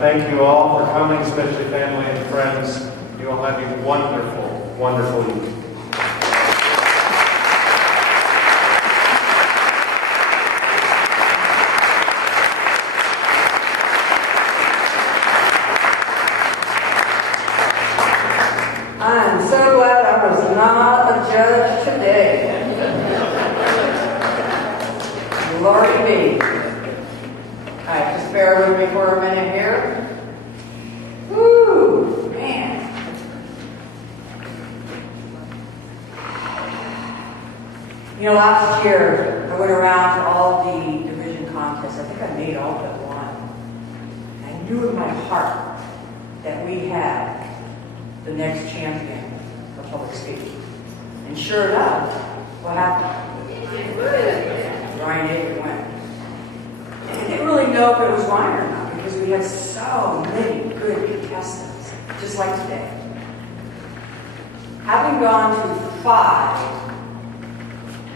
Thank you all for coming, especially family and friends. You all have a wonderful, wonderful evening. I'm so glad I was not a judge today. Lordy me. All right, just bear with me for a minute here. Woo, man. You know, last year I went around to all the division contests. I think I made all but one. I knew in my heart that we had the next champion of public speaking. And sure enough, what happened? Ryan David went. And I didn't really know if it was Ryan or not because we had so many good contestants, just like today. Having gone to 5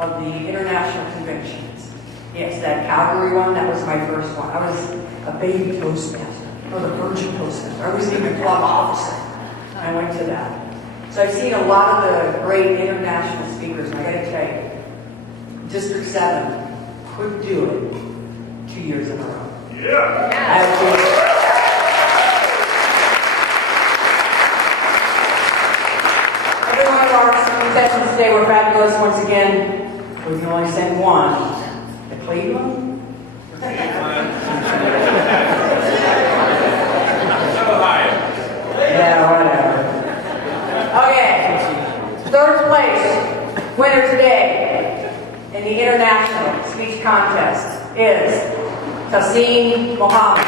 of the international conventions, yes, that Calgary one, that was my first one. I was a baby Toastmaster, or the virgin Toastmaster. I wasn't even a club officer. I went to that. So I've seen a lot of the great international speakers, and I got to tell you, District 7 couldn't do it 2 years in a row. Yeah. Every one of our contestants today were fabulous. Once again, we can only send one. The Cleveland? Yeah, whatever. Okay. 3rd place winner today in the international speech contest is Tassim Mohammed.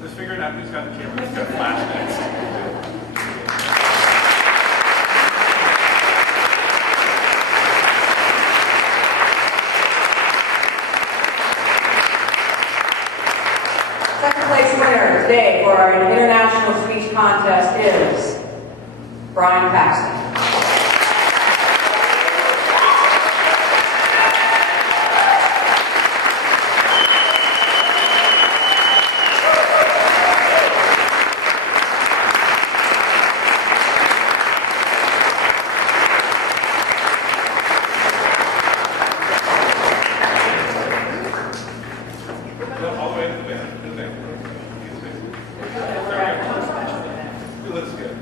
Let's figure it out who's got the camera. Who's got flash next. Second place winner today for our international speech contest is Brian Paxton. All the way to the band. It looks good.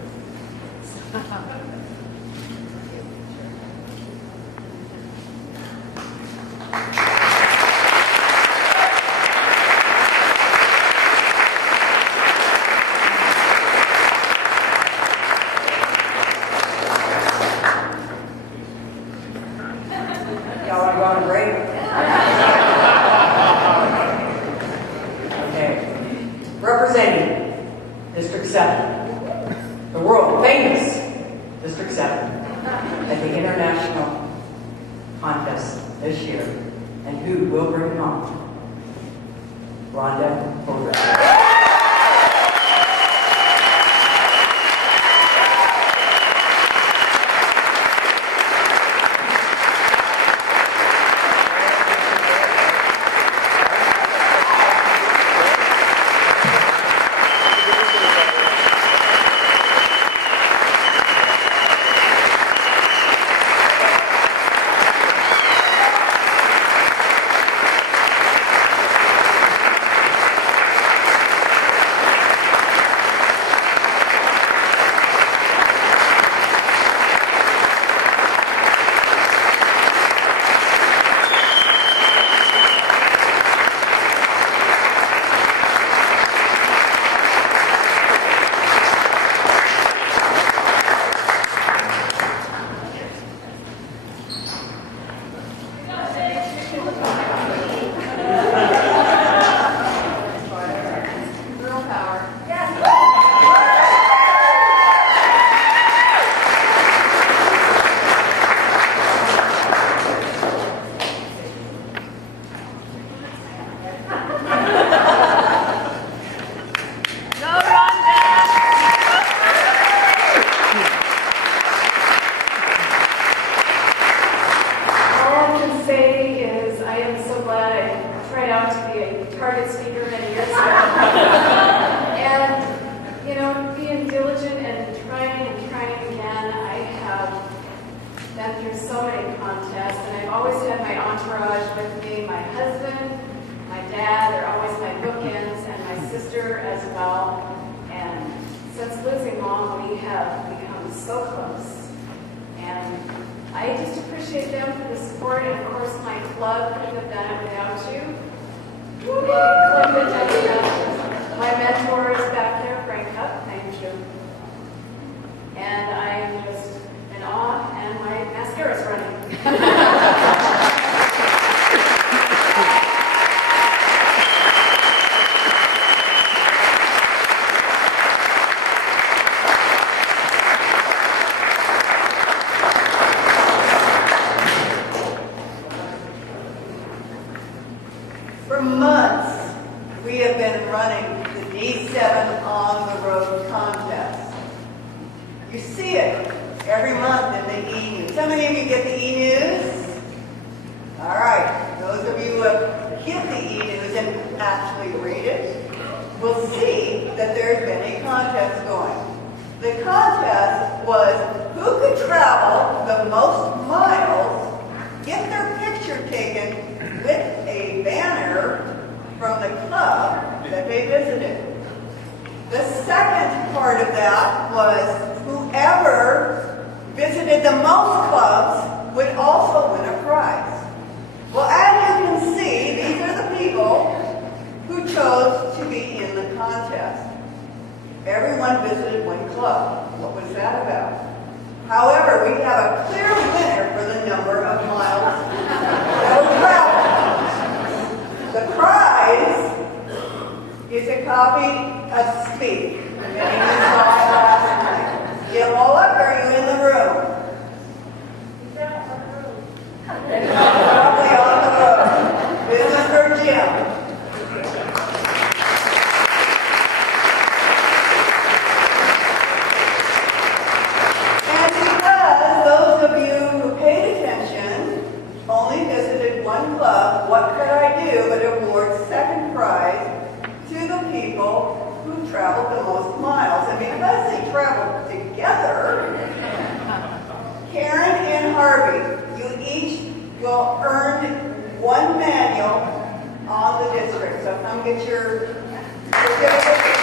Y'all want to go on a break? Okay. Representing District 7, the world famous District 7, at the international contest this year. And who will bring it home? Rhonda O'Reilly. always had my entourage with me, my husband, my dad, they're always my bookends, and my sister as well. And since losing Mom, we have become so close. And I just appreciate them for the support, and of course my club couldn't have done it without you. Club couldn't have done it without you. My mentor is back there, Frank Hupp, thank you. And I'm just in awe, and my mascara is running. For months, we have been running the D7 on the Road contest. You see it every month in the E-News. How many of you get the E-News? All right, those of you who have get the E-News and actually read it will see that there's been a contest going. The contest was who could travel the most miles, get their picture taken with a banner from the club that they visited. The second part of that was whoever visited the most clubs would also win a prize. Well, as you can see, these are the people who chose to be in the contest. Everyone visited one club. What was that about? However, we have a clear winner for the number of miles that were traveled. The prize is a copy of Speak. Many of you saw it last night. Get all up, or are you in the room? Probably on the road. This is for Jim. And because those of you who paid attention only visited one club, what could I do but award second prize to the people who traveled the most miles? And because they traveled together, Karen and Harvey, you each will earn one manual on the district. So come get your certificate.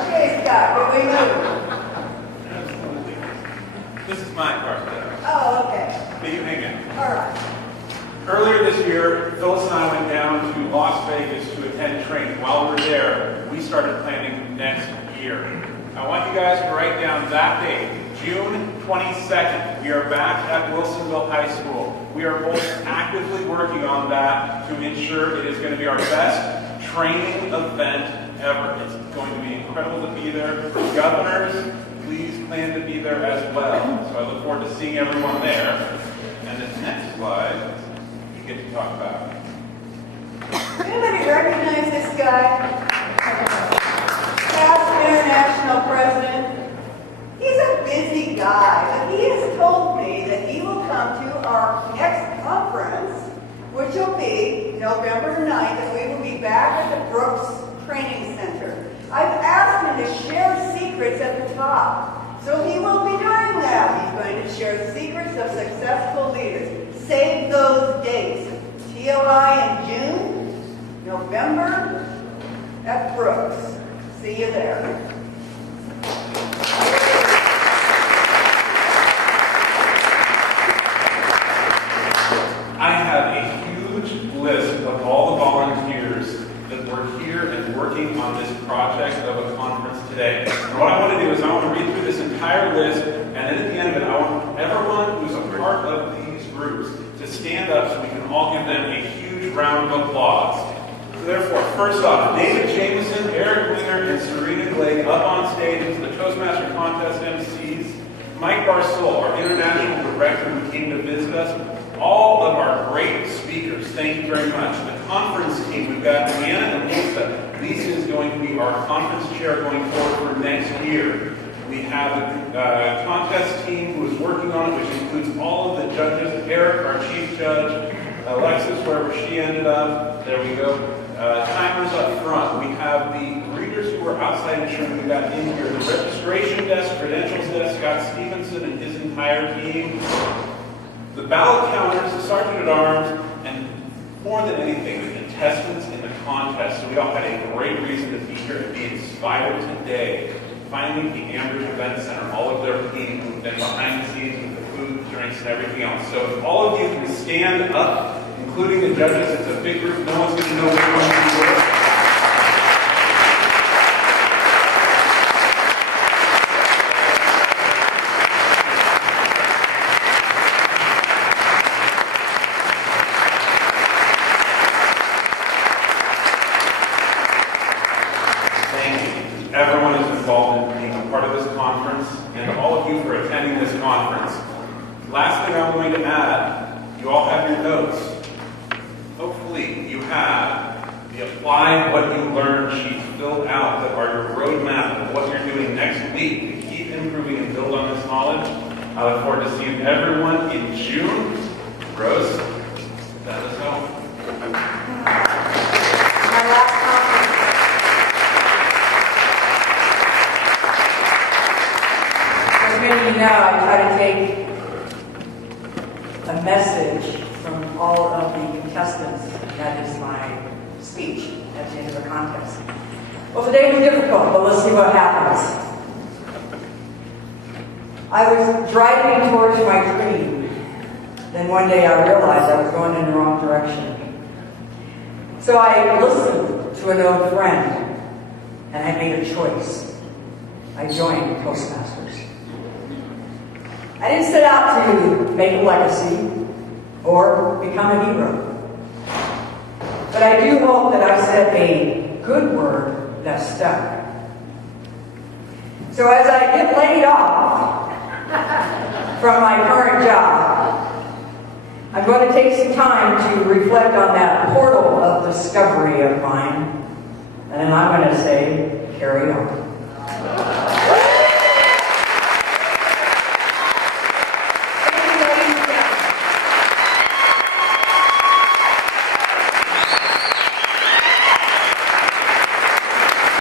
Okay, Scott, where we move? Absolutely. This is my part there. Oh, okay. But you hang in. All right. Earlier this year, Phyllis and I went down to Las Vegas to attend training. While we were there, we started planning next year. I want you guys to write down that date, June 22nd. We are back at Wilsonville High School. We are both actively working on that to ensure it is going to be our best training event ever. It's going to be incredible to be there. Governors, please plan to be there as well. So I look forward to seeing everyone there. And the next slide, we get to talk about. Anybody recognize this guy? Past international president. He's a busy guy, but he has told me that he will come to our next conference, which will be November 9th, and we will be back at the Brooks Training Center. I've asked him to share secrets at the top, so he will be doing that. He's going to share secrets of successful leaders. Save those dates. TOI in June, November at Brooks. See you there. I have a huge list of all the volunteers that were here and working on this project of a conference today. And what I want to do is I want to read through this entire list, and then at the end of it, I want everyone who's a part of these groups to stand up so we can all give them a huge round of applause. So therefore, first off, David Jameson, Eric Winger, and Serena Glegg up on stage as the Toastmaster Contest MCs. Mike Barsoul, our international director who came to visit us. All of our great speakers, thank you very much. The conference team, we've got Leanna and Lisa. Lisa is going to be our conference chair going forward for next year. We have the contest team who is working on it, which includes all of the judges. Eric, our chief judge. Alexis, wherever she ended up. There we go. timers up front. We have the greeters who are outside ensuring we got in here. The registration desk, credentials desk, Scott Stevenson and his entire team. The ballot counters, the sergeant at arms, and more than anything, the contestants in the contest. So we all had a great reason to be here and be inspired today. Finally, the Ambridge Event Center, all of their team who've been behind the scenes with the food, drinks, and everything else. So if all of you can stand up, including the judges, it's a big group, no one's going to know which one you were. Everyone is involved in being a part of this conference, and all of you for attending this conference. Last thing I'm going to add, you all have your notes. Hopefully you have the apply what you learned sheets filled out that are your roadmap of what you're doing next week to keep improving and build on this knowledge. I look forward to seeing everyone in June. Rose, that is all. My last conference. As many of you know, I try to take a message from all of the contestants. That is my speech at the end of the contest. Well, today was difficult, but let's see what happens. I was driving towards my dream. Then one day I realized I was going in the wrong direction. So I listened to an old friend, and I made a choice. I joined Toastmasters. I didn't set out to make a legacy or become a hero. But I do hope that I said a good word that stuck. So as I get laid off from my current job, I'm going to take some time to reflect on that portal of discovery of mine, and then I'm going to say, carry on.